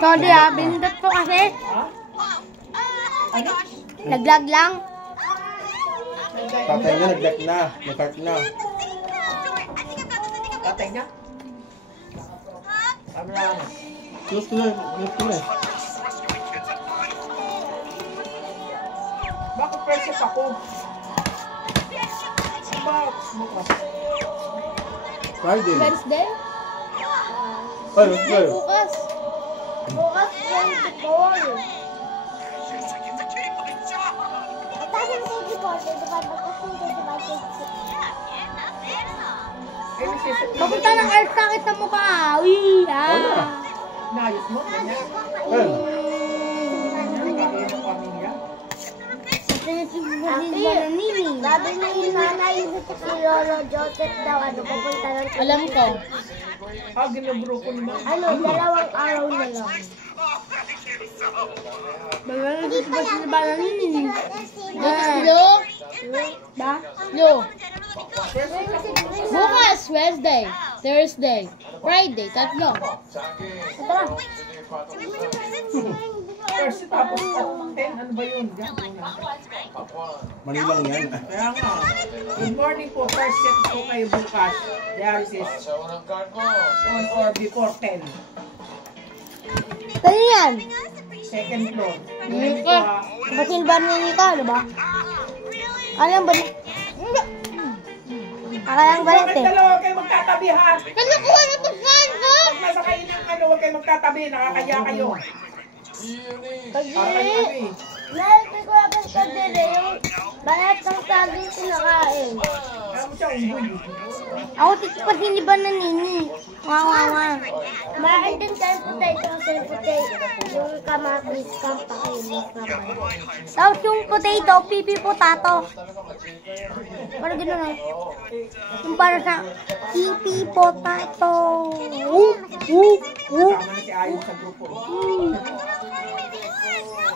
Sorry binindot po kasi. Ano? Laglag lang. Tatay niya, nag-deck na. Nag-cart na. Tatay niya? Sabi na ano? Close ko na. Close ko na. Bakit present ako? Bakit bukas? Friday. Wednesday? Ay, Wednesday. Bukas. Bukas 24. Papunta ng earth sakit sa mukha. Uy, Naayos mo? Ganyan? Ayun. Nagkakaroon ng pamilya? Sabi na yung nanay si Lolo Joseph daw, pupunta ng alam ko. Ginagrupo naman. 2 araw na lang. Hindi pa yan. Lo? Ba? Lo? Bukas, Wednesday, Thursday, Friday, 3. Tara. First, tapos 10, ano ba yun? Mali lang yan. Kaya nga. Good morning po. First set po kayo bukas. Dialysis. On or before 10. Saan yan? Second floor. Hindi ka. Basilban ni ka, diba? Alam ba? Akalang galit Bakit eh. dalawa kayo magtatabi ha? Kalukuha na itong fan ko! Pag nasa kayo ng ano, huwag kayo magtatabi. Nakakaya kayo. Kasi, Para kayo ano eh. nalipin ko lang sa dire yung balat ng saging kinakain. Alam mo siya, unggoy. Ako titipat hindi ba nanini? Wawawa. Bakit din tayo potato kasi potato yung kamatis kampakain. Tapos yung potato, pipi potato. Parang gano'n eh. Yung para sa pipi potato. Kasama na si Ayon sa grupo.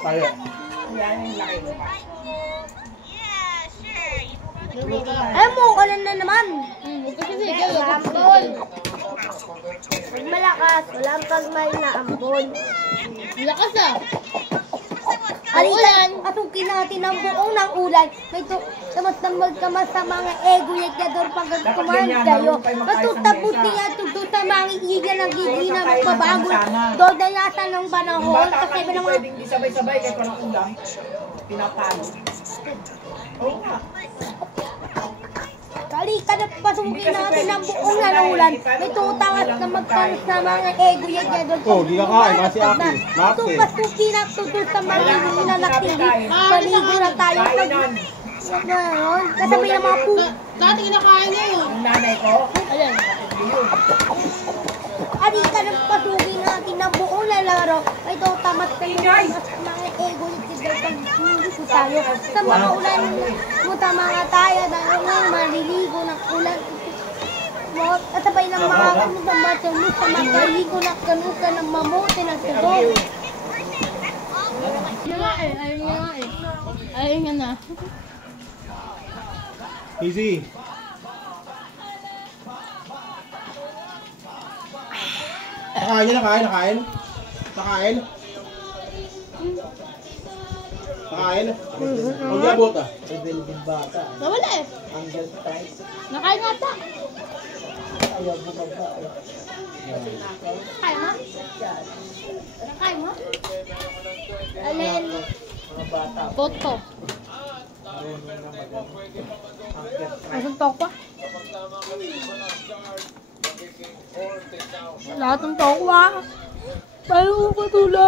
Tayo. Yan yung laki mo pa. Ay mo, kanan na naman. Kasi ambon. Pag malakas, walang pagmal na ambon. Malakas ah. Alitan, atukin natin ang buong ng ulan. May tamas-tamas kamas sa mga ego-yagdador pag kumain kayo. Matutapos niya tuto sa mga iigan ng gigi na magpabago. Doon na yata ng panahon. Kasi ba naman... Pwedeng di sabay-sabay kahit walang ulam. Pinapalo. Oo nga. Kalika na pasukin natin ang buong nanulan. May tutangas na magkaros na mga ego-yagdador. Oh, di ka kain kasi aki. Mate. Pasukin na tuto sa mga hindi na nakilig. Paligo na tayo. Kasabay ng mga po. Dati kinakain niya yun. Ang nanay ko. Ayan. Kalika na pasukin natin ang buong lalaro. May tutamas kayo mga ego-yagdador pag hindi ko tayo. Sa mga ulan muta mga tayo dahil ngayon maliligo ng ulan. Kasabay ng mga ganun sa bato mo sa makaligo na kanuka ng mamuti ng sago. Yun nga eh. Ayun nga eh. Ayun nga na. Easy. Nakain niya, nakain. Nakain. Nakain. Mag-abot ah. Nawala eh. Nakain nga ata. Nakain mo? Nakain mo? Alin? Toto. Asang toko? Lahat ng toko ah. Tayo ko tulong.